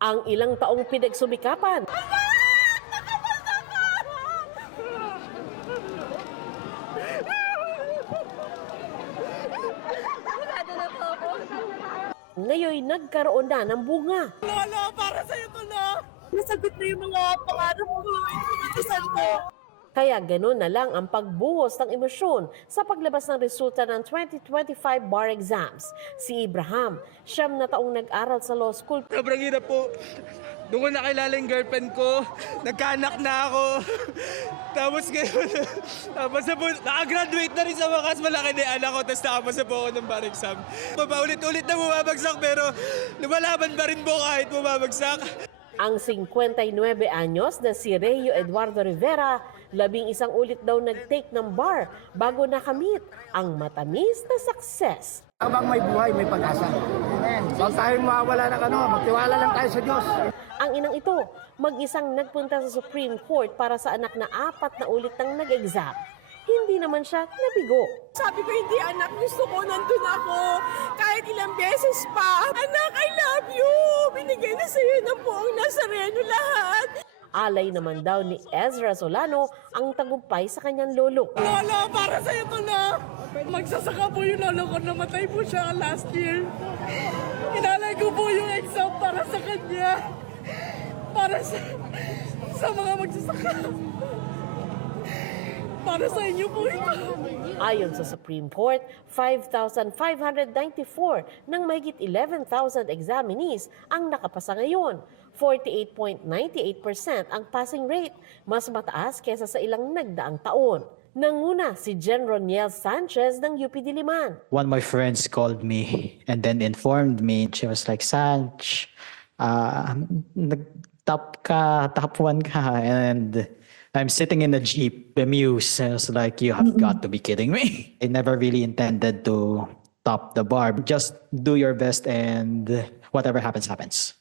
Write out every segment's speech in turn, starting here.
Ang ilang taong pinagsumikapan ngayon nagkaroon na ng bunga. Lolo, para sa'yo to, no? Nasagot na yung mga pangarap ko, inasal ko. Kaya gano'n na lang ang pagbuhos ng emosyon sa paglabas ng resulta ng 2025 bar exams. Si Abraham, 9 na taong nag-aral sa law school. Sobrang hirap po. Doon ko nakilala yung girlfriend ko. Nagkaanak na ako. Tapos ngayon, nakagraduate na rin sa wakas. Malaki na yung anak ko. Tapos nakapasa po ako ng bar exam. Paulit-ulit na bumabagsak pero lumalaban pa rin po kahit bumabagsak. Ang 59 anyos na si Reyo Eduardo Rivera, 11 ulit daw nag-take ng bar bago nakamit ang matamis na success. Habang may buhay, may pag-asa. Huwag tayong mawawala ng magtiwala lang tayo sa Diyos. Ang inang ito, mag-isang nagpunta sa Supreme Court para sa anak na 4 na ulit nang nag-exam. Hindi naman siya nabigo. Sabi ko, hindi anak, gusto ko, nandun ako. Kahit ilang beses pa. Anak, I love you! Binigay na sa'yo ng buong Nazareno lahat. Alay naman daw ni Ezra Solano ang tagumpay sa kanyang lolo. Lolo, para sa'yo to, no? Magsasaka po yung lolo ko, namatay po siya last year. Inalay ko po yung exam para sa kanya. Para sa mga magsasaka. Para sa inyo po ito. Ayon sa Supreme Court, 5,594 ng mahigit 11,000 examinees ang nakapasa ngayon. 48.98% ang passing rate, mas mataas kesa sa ilang nagdaang taon. Nanguna si Gen Roniel Sanchez ng UP Diliman. One of my friends called me and then informed me. She was like, Sanch, nag-top 1 ka, and I'm sitting in the Jeep, bemused. I was like, you have got to be kidding me. I never really intended to top the bar. Just do your best and whatever happens, happens.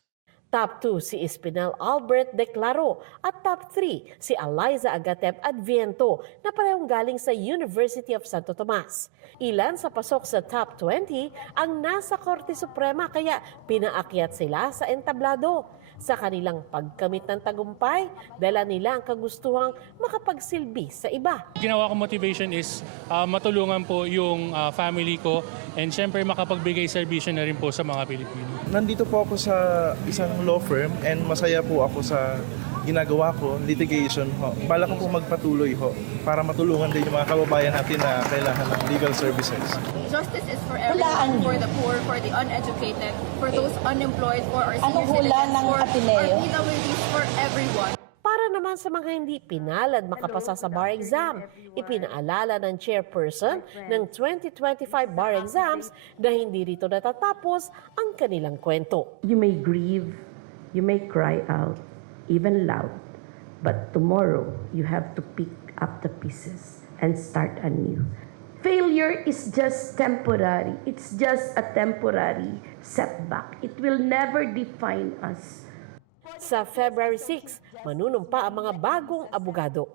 Top 2 si Espinal Albert Declaro at top 3 si Eliza Agatep Adviento na parehong galing sa University of Santo Tomas. Ilan sa pasok sa top 20 ang nasa Korte Suprema kaya pinaakyat sila sa entablado. Sa kanilang pagkamit ng tagumpay, dala nila ang kagustuhang makapagsilbi sa iba. Ginawa kong motivation is matulungan po yung family ko and syempre makapagbigay serbisyo na rin po sa mga Pilipino. Nandito po ako sa isang law firm and masaya po ako sa ginagawa ko, litigation ho. Bala ko po magpatuloy ho para matulungan din yung mga kababayan natin na kailangan ng legal services. Justice is for everyone, for the poor, for the uneducated, for those unemployed, for our senior citizens, for our PWDs, for everyone. Para naman sa mga hindi pinalad makapasa sa bar exam, ipinaalala ng chairperson ng 2025 bar exams na hindi rito natatapos ang kanilang kwento. You may grieve, you may cry out, even loud, but tomorrow you have to pick up the pieces and start anew. Failure is just temporary. It's just a temporary setback. It will never define us. Sa February 6, manunumpa ang mga bagong abogado.